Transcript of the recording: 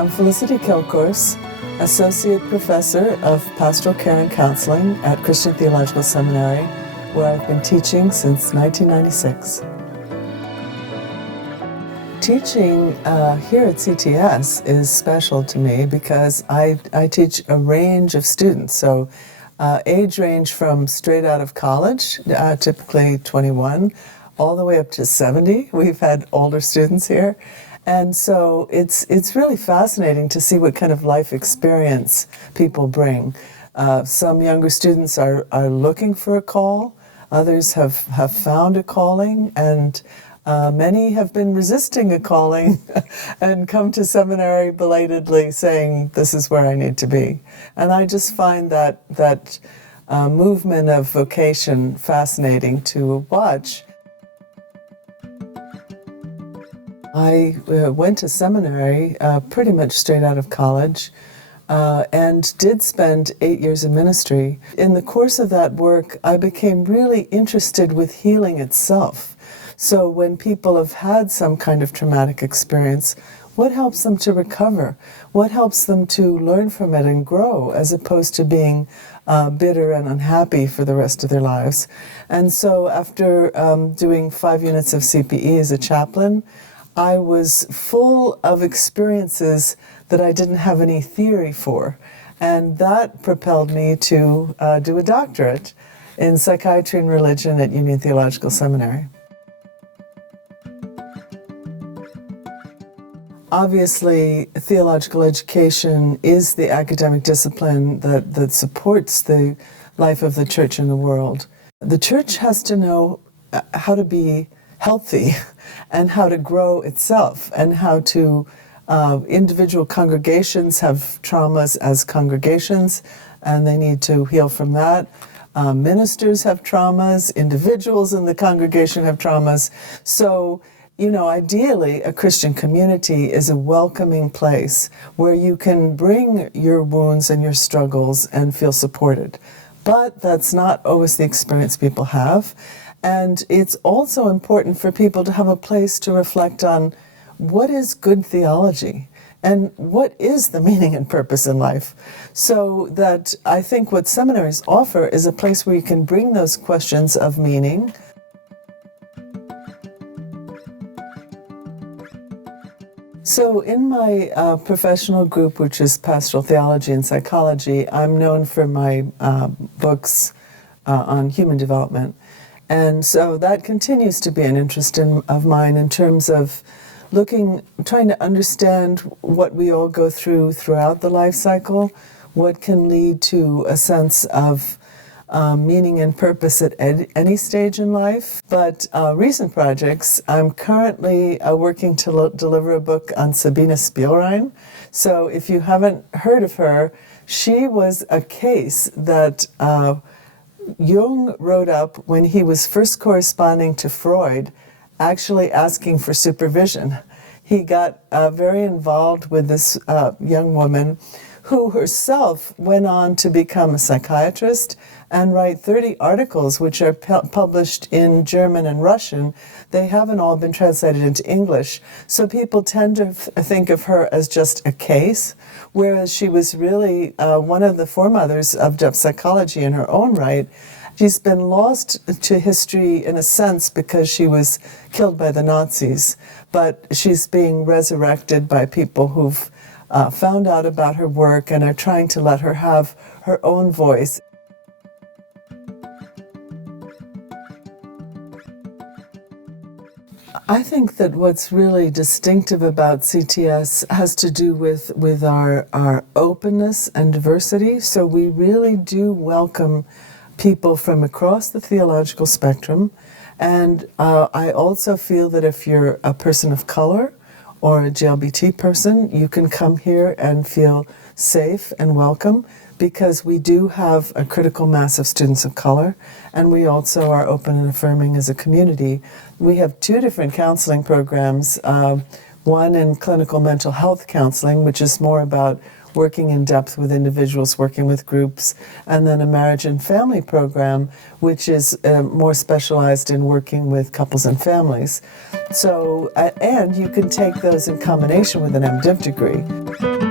I'm Felicity Kelcourse, Associate Professor of Pastoral Care and Counseling at Christian Theological Seminary, where I've been teaching since 1996. Teaching here at CTS is special to me because I teach a range of students, so age range from straight out of college, typically 21, all the way up to 70. We've had older students here. And so it's really fascinating to see what kind of life experience people bring. Some younger students are looking for a call. Others have found a calling, and many have been resisting a calling and come to seminary belatedly saying, this is where I need to be. And I just find that movement of vocation fascinating to watch. I went to seminary pretty much straight out of college and did spend 8 years in ministry. In the course of that work, I became really interested with healing itself. So when people have had some kind of traumatic experience, what helps them to recover? What helps them to learn from it and grow, as opposed to being bitter and unhappy for the rest of their lives? And so after doing 5 units of CPE as a chaplain, I was full of experiences that I didn't have any theory for, and that propelled me to do a doctorate in psychiatry and religion at Union Theological Seminary. Obviously, theological education is the academic discipline that supports the life of the church in the world. The church has to know how to be healthy and how to grow itself, and how to individual congregations have traumas as congregations and they need to heal from that. Ministers have traumas, individuals in the congregation have traumas. So, ideally a Christian community is a welcoming place where you can bring your wounds and your struggles and feel supported. But that's not always the experience people have. And it's also important for people to have a place to reflect on what is good theology and what is the meaning and purpose in life. So that I think what seminaries offer is a place where you can bring those questions of meaning. So in my professional group, which is Pastoral Theology and Psychology, I'm known for my books on human development. And so that continues to be an interest of mine in terms of trying to understand what we all go throughout the life cycle, what can lead to a sense of meaning and purpose at any stage in life. But recent projects, I'm currently working to deliver a book on Sabina Spielrein. So if you haven't heard of her, she was a case that Jung wrote up when he was first corresponding to Freud, actually asking for supervision. He got very involved with this young woman who herself went on to become a psychiatrist and write 30 articles which are published in German and Russian. They haven't all been translated into English. So people tend to think of her as just a case, whereas she was really one of the foremothers of depth psychology in her own right. She's been lost to history in a sense because she was killed by the Nazis, but she's being resurrected by people who've found out about her work and are trying to let her have her own voice. I think that what's really distinctive about CTS has to do with our openness and diversity. So we really do welcome people from across the theological spectrum. And I also feel that if you're a person of color or a GLBT person, you can come here and feel safe and welcome, because we do have a critical mass of students of color, and we also are open and affirming as a community. We have 2 different counseling programs, one in clinical mental health counseling, which is more about working in depth with individuals, working with groups, and then a marriage and family program, which is more specialized in working with couples and families. So, and you can take those in combination with an MDiv degree.